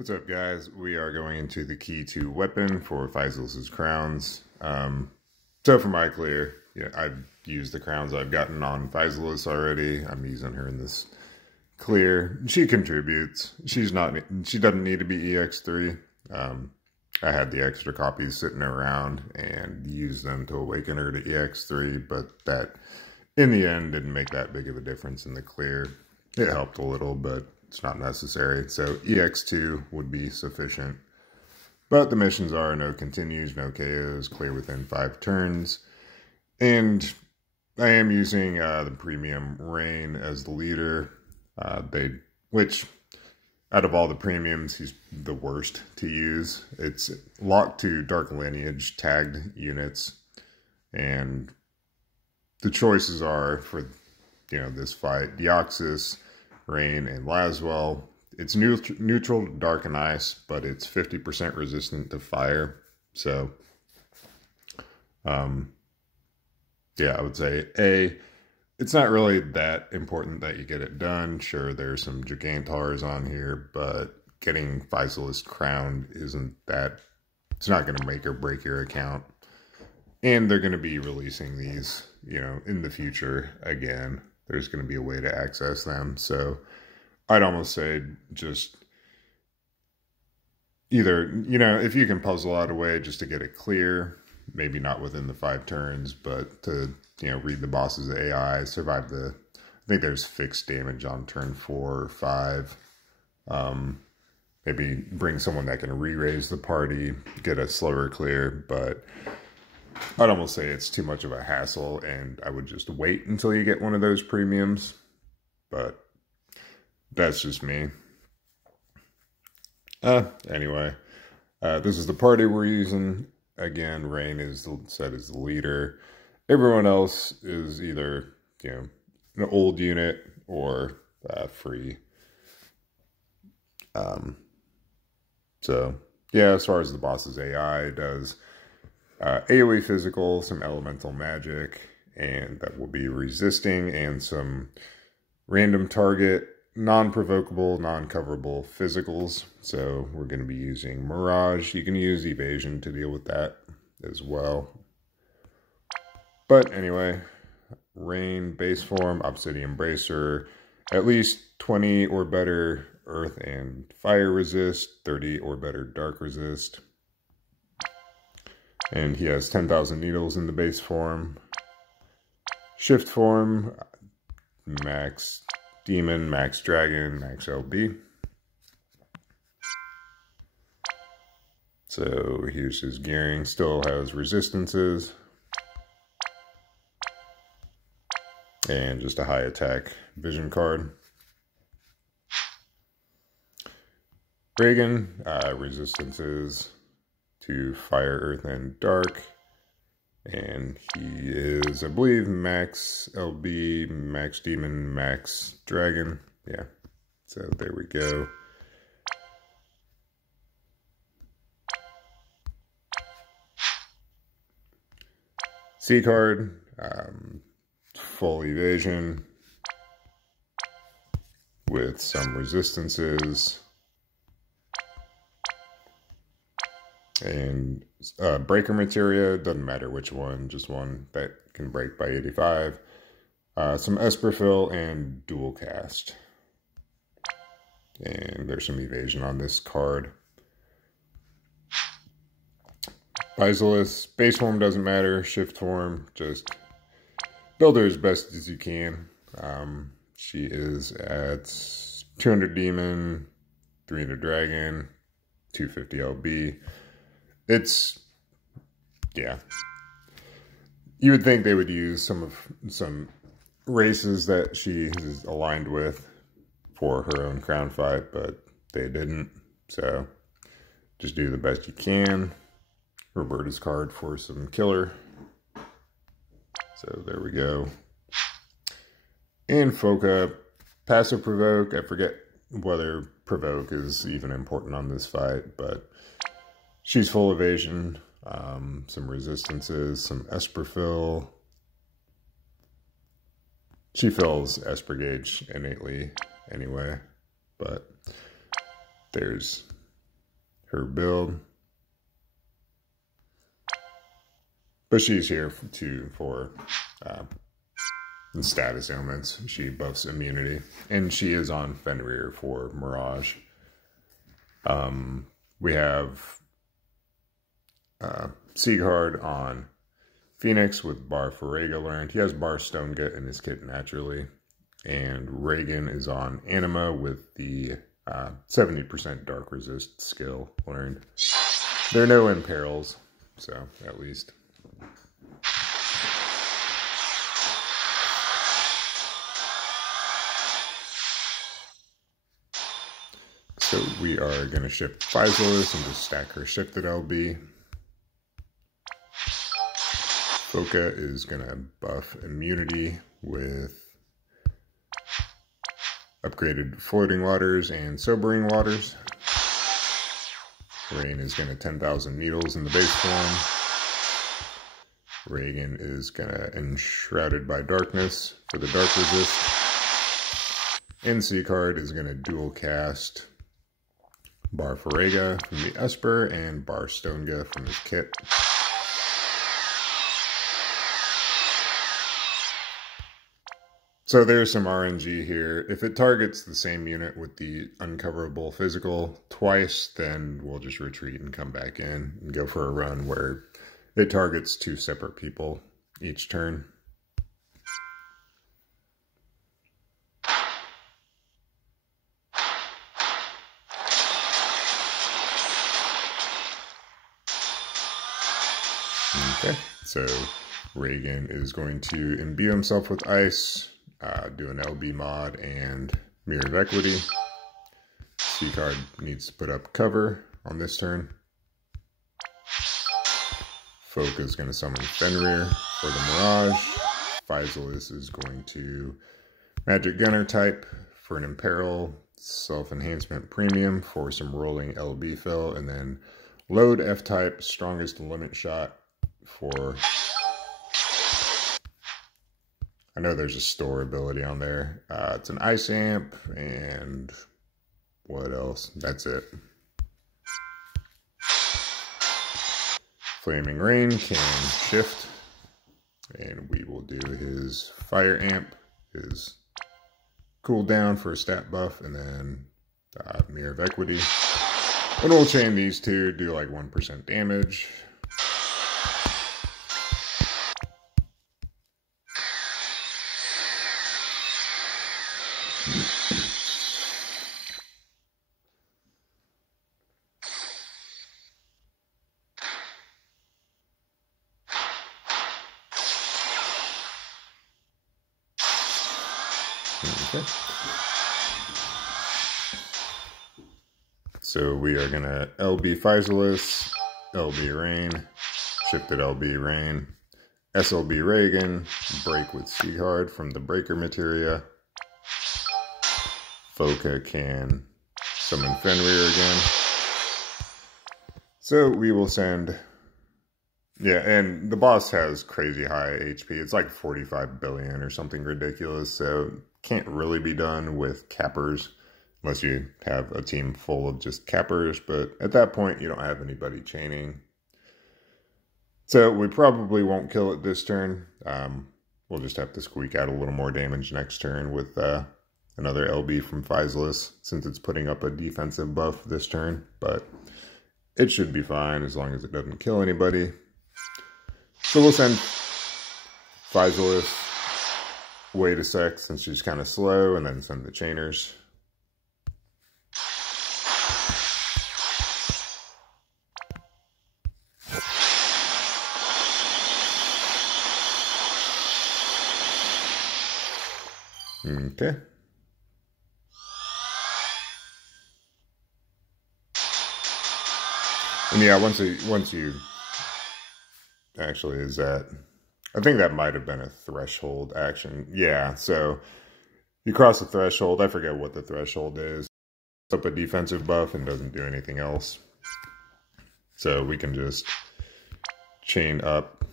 What's up, guys? We are going into the key to weapon for Faisal's crowns. So for my clear, I've used the crowns I've gotten on Faisal's already. I'm using her in this clear. She contributes. She doesn't need to be EX3. I had the extra copies sitting around and used them to awaken her to EX3, but that in the end didn't make that big of a difference in the clear. It helped a little, but it's not necessary. So EX2 would be sufficient. But the missions are no continues, no KOs, clear within 5 turns. And I am using the premium Rain as the leader. Which out of all the premiums, he's the worst to use. It's locked to Dark Lineage tagged units. And the choices are for, this fight, Deoxys, Rain, and Laswell. It's neutral to Dark and Ice, but it's 50% resistant to fire. So, yeah, I would say it's not really that important that you get it done. Sure, there's some Gigantars on here, but getting Faisal's crowned isn't that, it's not going to make or break your account. And they're going to be releasing these, in the future again. There's going to be a way to access them. So I'd almost say just either, if you can puzzle out a way just to get it clear, maybe not within the 5 turns, but to, read the boss's AI, survive I think there's fixed damage on turn 4 or 5. Maybe bring someone that can re-raise the party, get a slower clear, but I'd almost say it's too much of a hassle, and I would just wait until you get one of those premiums. But that's just me. Anyway, this is the party we're using. Again, Rain is set as the leader. Everyone else is either, an old unit or free. So, yeah, as far as the boss's AI, it does AoE physical, some elemental magic, and that will be resisting, and some random target, non-provocable, non-coverable physicals. So we're going to be using Mirage. You can use Evasion to deal with that as well. But anyway, Rain, base form, Obsidian Bracer, at least 20 or better Earth and Fire resist, 30 or better Dark resist. And he has 10,000 needles in the base form. Shift form, max Demon, max Dragon, max LB. So here's his gearing. Still has resistances. And just a high attack vision card. Reagan, resistances to Fire, Earth, and Dark. And he is, I believe, max LB, max Demon, max Dragon. Yeah, so there we go. C card, full evasion with some resistances. And breaker materia, doesn't matter which one, just one that can break by 85. Some Esperfill and dual cast. And there's some evasion on this card. Faisal's base form doesn't matter, shift form, just build her as best as you can. She is at 200 Demon, 300 Dragon, 250 LB. It's, yeah. You would think they would use some races that she is aligned with for her own crown fight, but they didn't. So just do the best you can. Roberta's card for some killer. So there we go. And Foca, passive provoke. I forget whether provoke is even important on this fight, but she's full evasion, some resistances, some Esperfill. She fills Esper gauge innately anyway, but there's her build. But she's here for status ailments. She buffs immunity. And she is on Fenrir for Mirage. We have Sieghard on Phoenix with Bar Farega learned. He has Bar Stonegut in his kit naturally. And Reagan is on Anima with the 70% Dark Resist skill learned. There are no imperils, so at least. So we are going to ship Physalis and just stack her shifted LB. Foka is going to buff immunity with upgraded floating waters and sobering waters. Rain is going to 10,000 needles in the base form. Reagan is going to enshrouded by darkness for the dark resist. And Sieghard is going to dual cast Bar Farega from the Esper and Bar Stonega from his kit. So there's some RNG here. If it targets the same unit with the uncoverable physical twice, then we'll just retreat and come back in and go for a run where it targets 2 separate people each turn. Okay, so Reagan is going to imbue himself with ice, do an LB mod and Mirror of Equity. Sieghard needs to put up cover on this turn. Folk is going to summon Fenrir for the Mirage. Physalis is going to Magic Gunner type for an Imperil, Self-Enhancement Premium for some rolling LB fill, and then Load F-type, Strongest Limit Shot for... I know there's a store ability on there. It's an Ice Amp, and what else? That's it. Flaming Rain can shift, and we will do his Fire Amp, his cooldown for a stat buff, and then Mirror of Equity. And we'll chain these two, do like 1% damage. Okay. So we are going to LB Physalis, LB Rain, shifted LB Rain, SLB Reagan, break with Sieghard from the breaker materia. Foka can summon Fenrir again. So we will send... Yeah, and the boss has crazy high HP. It's like 45 billion or something ridiculous, so can't really be done with cappers unless you have a team full of just cappers, but at that point you don't have anybody chaining. So we probably won't kill it this turn. We'll just have to squeak out a little more damage next turn with another LB from Physalis, since it's putting up a defensive buff this turn, but it should be fine as long as it doesn't kill anybody. So we'll send Physalis way to sec since she's kind of slow, and then send the chainers. Okay. And yeah, once you actually is that, I think that might have been a threshold action. Yeah, so you cross the threshold. I forget what the threshold is. It's up a defensive buff and doesn't do anything else. So we can just chain up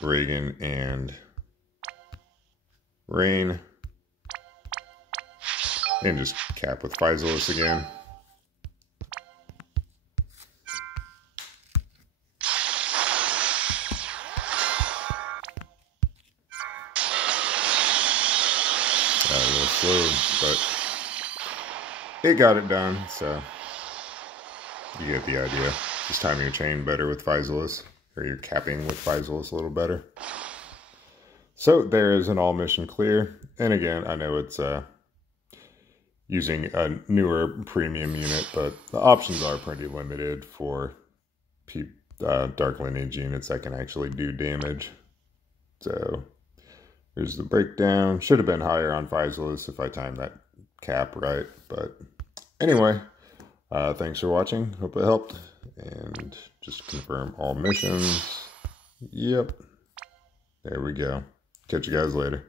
Reagan and Rain and just cap with Physalis again. fluid, but it got it done, so you get the idea. Just timing your chain better with Physalis, or your capping with Physalis a little better. So there is an all mission clear, and again, I know it's using a newer premium unit, but the options are pretty limited for dark lineage units that can actually do damage. So here's the breakdown. Should have been higher on Physalis if I timed that cap right, but anyway, thanks for watching. Hope it helped, and just confirm all missions. Yep, there we go. Catch you guys later.